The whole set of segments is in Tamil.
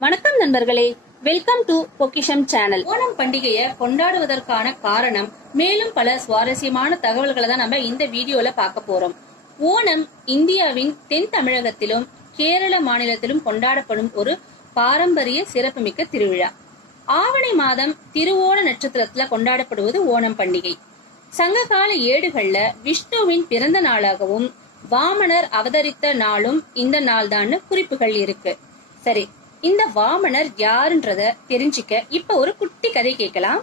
வணக்கம் நண்பர்களே, வெல்கம் டு பொக்கிஷம் சேனல். ஓணம் பண்டிகையை கொண்டாடுவதற்கான காரணம் மேலும் பல சுவாரஸ்யமான தகவல்களை தான் நம்ம இந்த வீடியோல பார்க்க போறோம். ஓணம் இந்தியாவின் தென் தமிழகத்திலும் கேரள மாநிலத்திலும் கொண்டாடப்படும் ஒரு பாரம்பரிய சிறப்புமிக்க திருவிழா. ஆவணி மாதம் திருவோண நட்சத்திரத்துல கொண்டாடப்படுவது ஓணம் பண்டிகை. சங்ககால ஏடுகள்ல விஷ்ணுவின் பிறந்த நாளாகவும் வாமனர் அவதரித்த நாளும் இந்த நாள் தான் குறிப்புகள் இருக்கு. சரி, இந்த வாமனர் யாருன்றத தெரிஞ்சுக்க இப்ப ஒரு குட்டி கதை கேட்கலாம்.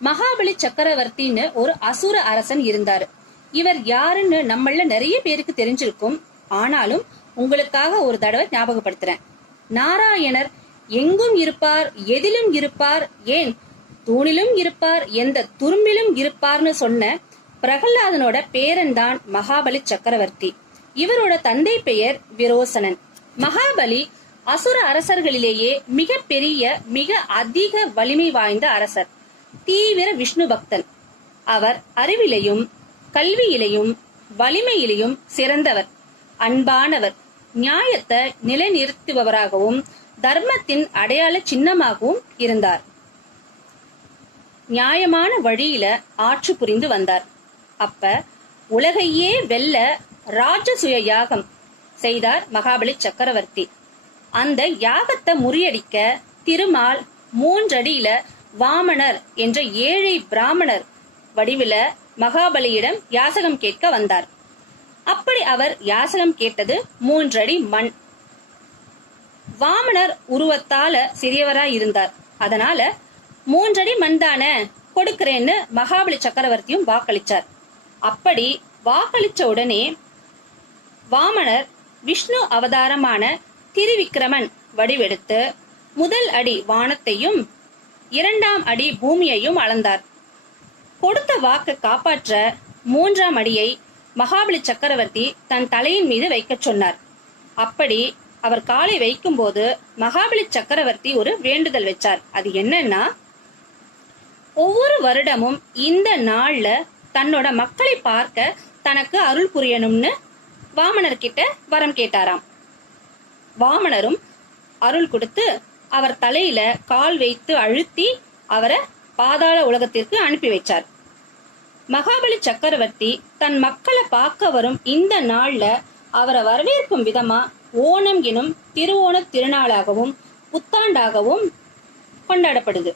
மகாபலி சக்கரவர்த்தின்னு ஒரு அசுர அரசன் இருந்தாரு. இவர் யாருன்னு நம்மள நிறைய பேருக்கு தெரிஞ்சிருக்கும். ஆனாலும் உங்களுக்காக ஒரு தடவை ஞாபகப்படுத்துறேன். நாராயணர் எங்கும் இருப்பார், எதிலும் இருப்பார், ஏன் தூணிலும் இருப்பார், எந்த துரும்பிலும் இருப்பார்னு சொன்ன பிரகலாதனோட பேரன் தான் மகாபலி சக்கரவர்த்தி. இவரோட தந்தை பெயர் விரோசனன். மகாபலி அசுர அரசர்களிலேயே மிக பெரிய, மிக அதிக வலிமை வாய்ந்த அரசர். தீவிர விஷ்ணு பக்தன். அவர் அறிவிலையும் கல்வியிலையும் வலிமையிலையும் சிறந்தவர். அன்பானவர். நியாயத்தை நிலைநிறுத்துபவராகவும் தர்மத்தின் அடையாள சின்னமாகவும் இருந்தார். நியாயமான வழியில ஆட்சி புரிந்து வந்தார். அப்ப உலகையே வெல்ல ராஜசுய யாகம் செய்தார் மகாபலி சக்கரவர்த்தி. அந்த யாகத்தை முறியடிக்க திருமால் 3 அடியில வாமனர் என்ற ஏழை பிராமணர் வடிவில மகாபலியிடம் யாசகம் கேட்க வந்தார். அப்படி அவர் யாசகம் கேட்டது 3 அடி மண். வாமனர் உருவத்தால சிறியவராய் இருந்தார். அதனால 3 அடி மண் தானே கொடுக்கிறேன்னு மகாபலி சக்கரவர்த்தியும் வாக்களிச்சார். அப்படி வாக்களிச்ச உடனே வாமனர் விஷ்ணு அவதாரமான திரிவிக்ரமன் வடிவெடுத்து 1 அடி வானத்தையும் 2ஆம் அடி பூமியையும் அளந்தார். கொடுத்த வாக்கு காப்பாற்ற 3ஆம் அடியை மகாபலி சக்கரவர்த்தி தன் தலையின் மீது வைக்க சொன்னார். அப்படி அவர் காலை வைக்கும் போது மகாபலி சக்கரவர்த்தி ஒரு வேண்டுதல் வச்சார். அது என்னன்னா, ஒவ்வொரு வருடமும் இந்த நாள்ல தன்னோட மக்களை பார்க்க தனக்கு அருள் புரியணும்னு வாமனர் கிட்ட வரம் கேட்டாராம். வாமனரும் அருள் கொடுத்து அவர் தலையில கால் வைத்து அழுத்தி அவரை பாதாள உலகத்திற்கு அனுப்பி வைச்சார். மகாபலி சக்கரவர்த்தி தன் மக்களை பார்க்க வரும் இந்த நாள்ல அவரை வரவேற்கும் விதமா ஓணம் எனும் திருவோண திருநாளாகவும் புத்தாண்டாகவும் கொண்டாடப்படுது.